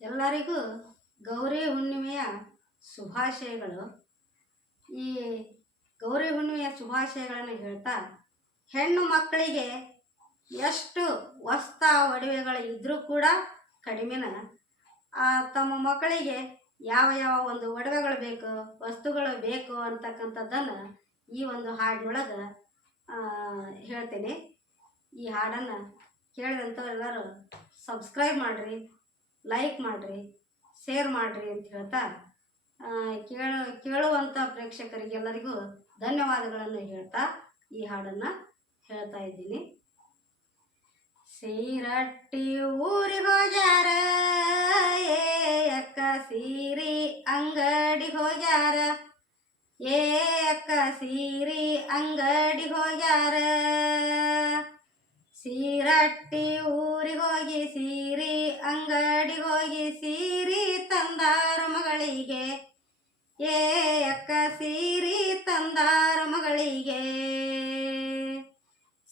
ಎಲ್ಲರಿಗೂ ಗೌರಿ ಹುಣ್ಣಿಮೆಯ ಶುಭಾಶಯಗಳು. ಈ ಗೌರಿ ಹುಣ್ಣಿಮೆಯ ಶುಭಾಶಯಗಳನ್ನು ಹೇಳ್ತಾ, ಹೆಣ್ಣು ಮಕ್ಕಳಿಗೆ ಎಷ್ಟು ವಸ್ತ ಒಡವೆಗಳು ಇದ್ದರೂ ಕೂಡ ಕಡಿಮೆನ. ತಮ್ಮ ಮಕ್ಕಳಿಗೆ ಯಾವ ಯಾವ ಒಂದು ಒಡವೆಗಳು ಬೇಕು, ವಸ್ತುಗಳು ಬೇಕು ಅಂತಕ್ಕಂಥದ್ದನ್ನು ಈ ಒಂದು ಹಾಡಿನೊಳಗೆ ಹೇಳ್ತೀನಿ. ಈ ಹಾಡನ್ನು ಕೇಳಿದಂಥವ್ರೆಲ್ಲರೂ ಸಬ್ಸ್ಕ್ರೈಬ್ ಮಾಡಿರಿ, ಲೈಕ್ ಮಾಡಿರಿ, ಶೇರ್ ಮಾಡಿರಿ ಅಂತ ಹೇಳ್ತಾ, ಕೇಳುವಂಥ ಪ್ರೇಕ್ಷಕರಿಗೆಲ್ಲರಿಗೂ ಧನ್ಯವಾದಗಳನ್ನು ಹೇಳ್ತಾ ಈ ಹಾಡನ್ನು ಹೇಳ್ತಾ ಇದ್ದೀನಿ. ಸೀರಟ್ಟಿ ಊರಿಗೆ ಹೋಗ್ಯಾರ, ಏ ಅಕ್ಕ ಸೀರಿ ಅಂಗಡಿ ಹೋಗ್ಯಾರ, ಏ ಅಕ್ಕ ಸೀರಿ ಅಂಗಡಿ ಹೋಗ್ಯಾರ. ಸೀರಟ್ಟಿ ಊರಿಗೆ ಹೋಗಿ ಸೀರಿ ಅಂಗಡಿ ಹೋಗಿ ಸೀರಿ ತಂದಾರ ಮಗಳಿಗೆ, ಏ ಅಕ್ಕ ಸೀರಿ ತಂದಾರ ಮಗಳಿಗೆ.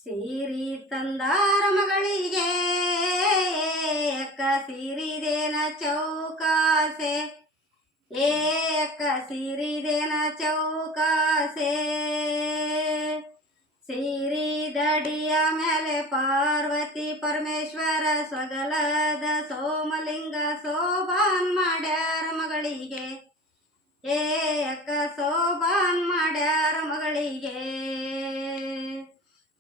ಸೀರಿ ತಂದಾರ ಮಗಳಿಗೆ, ಅಕ್ಕ ಸೀರಿದೇನ ಚೌಕಾಸೆ, ಏ ಅಕ್ಕ ಸೀರಿದೇನ ಚೌಕಾಸೆ. ಸೀರಿ ದಡಿಯ ಮೇಲೆ ಪಾರ್ವತಿ ಪರಮೇಶ್ವರ ಸ್ವಗಲದ ಸೋಮಲಿಂಗ ಶೋಭಾನ್ ಮಾಡ್ಯಾರ ಮಗಳಿಗೆ, ಏ ಅಕ್ಕ ಶೋಭಾನ್ ಮಾಡ್ಯಾರ ಮಗಳಿಗೆ.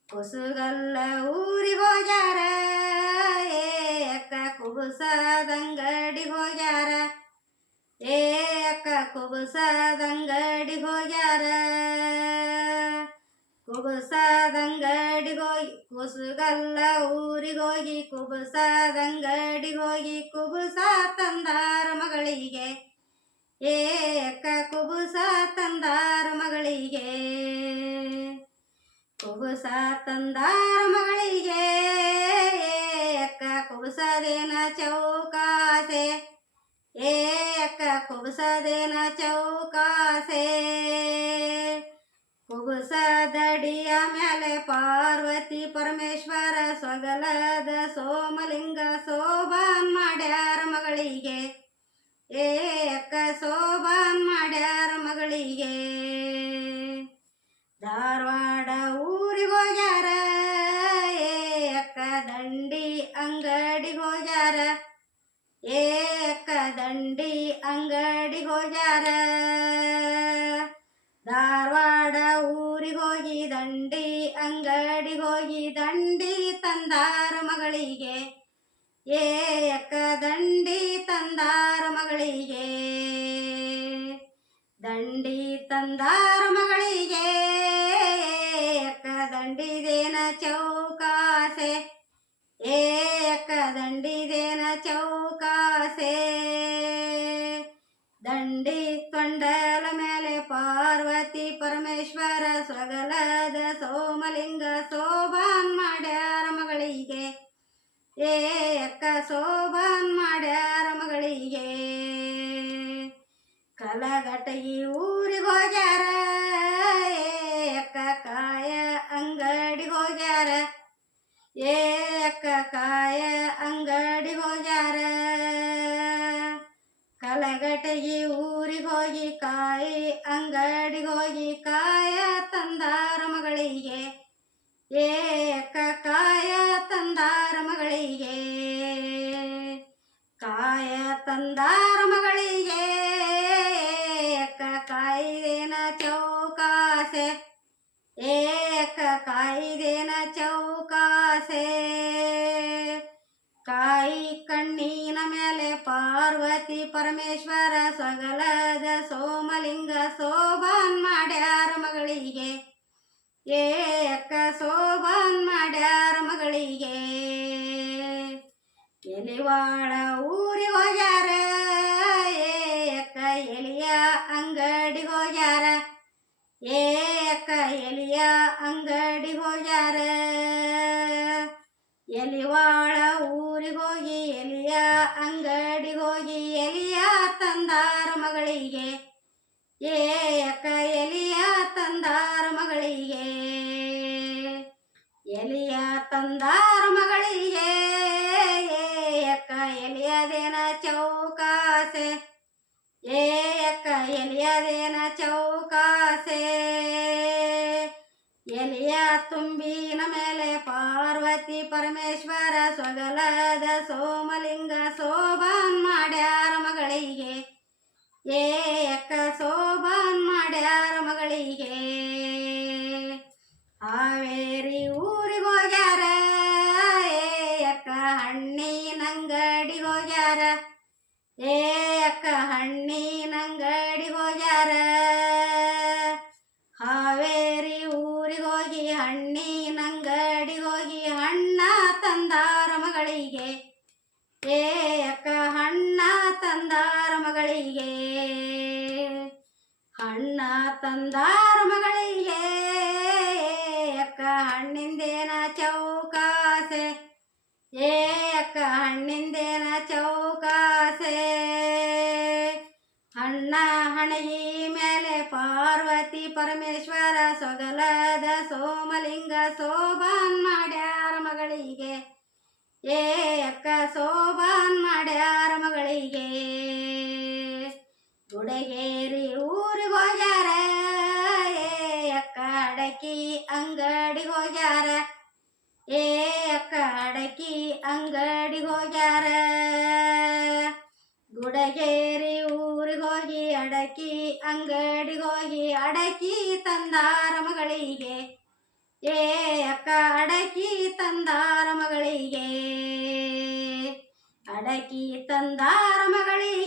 ಕುಸುಗಲ್ಲ ಊರಿಗೆ ಹೋಗ್ಯಾರ, ಏ ಅಕ್ಕ ಕುಬುಸದಂಗಡಿ ಹೋಗ್ಯಾರ, ಏ ಅಕ್ಕ ಕುಬುಸದಂಗಡಿ ಹೋಗ್ಯಾರ. ಕುಬುಸದಂಗಡಿಗೆ ಹೋಗಿ ಕುಸುಗಲ್ಲ ಊರಿಗೆ ಹೋಗಿ ಕುಬುಸದಂಗಡಿಗೆ ಹೋಗಿ ಕುಬುಸ ತಂದಾರ ಮಗಳಿಗೆ, ಏ ಅಕ್ಕ ಕುಬುಸ ತಂದಾರ ಮಗಳಿಗೆ. ಕುಬುಸ ತಂದಾರ ಮಗಳಿಗೆ, ಅಕ್ಕ ಕುಬುಸದೇನ ಚೌಕಾಸೆ, ಏ ಅಕ್ಕ ಕುಬುಸದೇನ ಚೌಕಾಸೆ. ಕುಬುಸ ದಡಿಯ ಮೇಲೆ ಪಾರ್ವತಿ ಪರಮೇಶ್ವರ ಸ್ವಗಲದ ಸೋಮಲಿಂಗ ಶೋಭಾನ್ ಮಾಡ್ಯಾರ ಮಗಳಿಗೆ, ಏ ಅಕ್ಕ ಶೋಭಾನ್ ಮಾಡ್ಯಾರ ಮಗಳಿಗೆ. ಧಾರವಾಡ ಊರಿಗೆ ಹೋಗ್ಯಾರ, ಏ ಅಕ್ಕ ದಂಡಿ ಅಂಗಡಿಗೆ ಹೋಗ್ಯಾರ, ಏ ಅಕ್ಕ ದಂಡಿ ಅಂಗಡಿಗೆ ಹೋಗ್ಯಾರ. ಧಾರವಾಡ ಊರಿಗೆ ಹೋಗಿ ದಂಡಿ ಅಂಗಡಿಗೆ ಹೋಗಿ ದಂಡಿ ತಂದಾರ ಮಗಳಿಗೆ, ಏ ಅಕ್ಕ ದಂಡಿ ತಂದಾರ ಮಗಳಿಗೆ. ದಂಡಿ ತಂದಾರ ಮಗಳಿಗೆ, ಅಕ್ಕ ದಂಡಿದೇನ ಚೌಕಾಸೆ, ಏ ಅಕ್ಕ ದಂಡಿದೇನ ಚೌಕಾಸೆ. ದಂಡಿ ತೊಂಡಲ ಮೇಲೆ ಪಾರ್ವತಿ ಪರಮೇಶ್ವರ ಸ್ವಗಲದ ಸೋಮಲಿಂಗ ಶೋಭಾನ್ ಮಾಡ್ಯಾರ ಮಗಳಿಗೆ, ಏ ಅಕ್ಕ ಶೋಭಾನ್ ಮಾಡ್ಯಾರ ಮಗಳಿಗೆ. ಕಲಘಟಗಿ ಊರಿಗೆ ಹೋಗ್ಯಾರ, ಏ ಅಕ್ಕ ಕಾಯ ಅಂಗಡಿ ಹೋಗ್ಯಾರ, ಏ ಅಕ್ಕ ಕಾಯ ಅಂಗಡಿ ಹೋಗ್ಯಾರ. ಕಲಘಟಗಿ ಊರಿಗೆ ಹೋಗಿ ಕಾಯಿ ಅಂಗಡಿಗೆ ಹೋಗಿ ಕಾಯ ತಂದಾರ ಮಗಳಿಗೆ, ಏ ಅಕ್ಕ ಕಾಯ ತಂದಾರ ಮಗಳಿಗೆ. ಕಾಯ ತಂದಾರ ಮಗಳಿಗೆ, ಅಕ್ಕ ಕಾಯಿದೇನ ಚೌಕಾಸೆ, ಏ ಅಕ್ಕ ಕಾಯಿದೇನ ಚೌಕಾಸೆ. ಕಾಯಿ ಕಣ್ಣಿನ ಮೇಲೆ ಪಾರ್ವತಿ ಪರಮೇಶ್ವರ ಸ್ವಗಲದ ಸೋಮಲಿಂಗ ಶೋಭಾನ್ ಮಾಡ್ಯಾರ ಮಗಳಿಗೆ, ಏ ಅಕ್ಕ ಶೋಭಾನ್ ಮಾಡ್ಯಾರ ಮಗಳಿಗೆ. ಎಲಿವಾಳ ಊರಿಗೆ ಹೋಗ್ಯಾರ, ಏ ಅಕ್ಕ ಎಲಿಯ ಅಂಗಡಿಗೆ ಹೋಗ್ಯಾರ, ಏ ಅಕ್ಕ ಎಲಿಯ ಅಂಗಡಿಗೆ ಹೋಗ್ಯಾರ. ಎಲಿವಾಳ ಊರಿಗೆ ಹೋಗಿ ಎಲಿಯ ಅಂಗಡಿಗೆ ಹೋಗಿ ಎಲಿಯ ತಂದಾರ ಮಗಳಿಗೆ, ಏ ಅಕ್ಕ ಎಲಿಯ ತಂದಾರ ಮಗಳಿಗೆ. ಎಲಿಯ ತಂದಾರ ಮಗಳಿಗೆ, ಅಕ್ಕ ಎಲಿಯದೇನ ಚೌ ಏ ಅಕ್ಕ ಎಲಿಯದೇನ ಚೌಕಾಸೆ ಎಲಿಯ ತುಂಬಿನ ಮೇಲೆ ಪಾರ್ವತಿ ಪರಮೇಶ್ವರ ಸೊಗಲದ ಸೋಮಲಿಂಗ ಶೋಭಾನ್ ಮಾಡ್ಯಾರ ಮಗಳಿಗೆ ಏ ಅಕ್ಕ ಶೋಭಾನ್ ಮಾಡ್ಯಾರ ಮಗಳಿಗೆ ಹಾವೇರಿ ಊರಿಗೆ ಹೋಗ್ಯಾರ ಏ ಅಕ್ಕ ಹಣ್ಣಿನ ಅಂಗಡಿಗೆ ಹೋಗ್ಯಾರ ಏ ಅಕ್ಕ ಹಣ್ಣಿನ ಅಂಗಡಿಗೆ ಹೋಗ್ಯಾರ ಹಾವೇರಿ ಊರಿಗೆ ಹೋಗಿ ಹಣ್ಣಿನ ಅಂಗಡಿಗೆ ಹೋಗಿ ಹಣ್ಣ ತಂದಾರ ಮಗಳಿಗೆ ಏ ಅಕ್ಕ ಹಣ್ಣ ತಂದಾರ ಮಗಳಿಗೆ ಹಣ್ಣ ತಂದಾರ ಮಗಳಿಗೆ ಅಕ್ಕ ಹಣ್ಣಿಂದೇನ ಚೌಕಾಸೆ ಏ ಅಕ್ಕ ಹಣ್ಣಿಂದೇನ ಚೌಕಾಸೆ ಹಣ್ಣ ಹಣಗಿ ಮೇಲೆ ಪಾರ್ವತಿ ಪರಮೇಶ್ವರ ಸೊಗಲದ ಸೋಮಲಿಂಗ ಶೋಭಾನ್ ಮಾಡ್ಯಾರ ಮಗಳಿಗೆ ಏ ಅಕ್ಕ ಶೋಭಾನ್ ಮಾಡ್ಯಾರ ಮಗಳಿಗೆ ಗುಡಗೇರಿ ಊರಿಗೆ ಹೋಗ್ಯಾರ ಏ ಅಕ್ಕ ಅಡಕಿ ಅಂಗಡಿಗೆ ಹೋಗ್ಯಾರ ಏ ಅಕ್ಕ ಅಡಕಿ ಅಂಗಡಿಗೆ ಹೋಗ್ಯಾರ ಗುಡಗೇರಿ ಊರಿಗೆ ಹೋಗಿ ಅಡಕಿ ಅಂಗಡಿಗೆ ಹೋಗಿ ಅಡಕಿ ತಂದಾರ ಮಗಳಿಗೆ ಏ ಅಕ್ಕ ಅಡಕಿ ತಂದಾರ ಮಗಳಿಗೆ ಅಡಕಿ ತಂದಾರ ಮಗಳಿಗೆ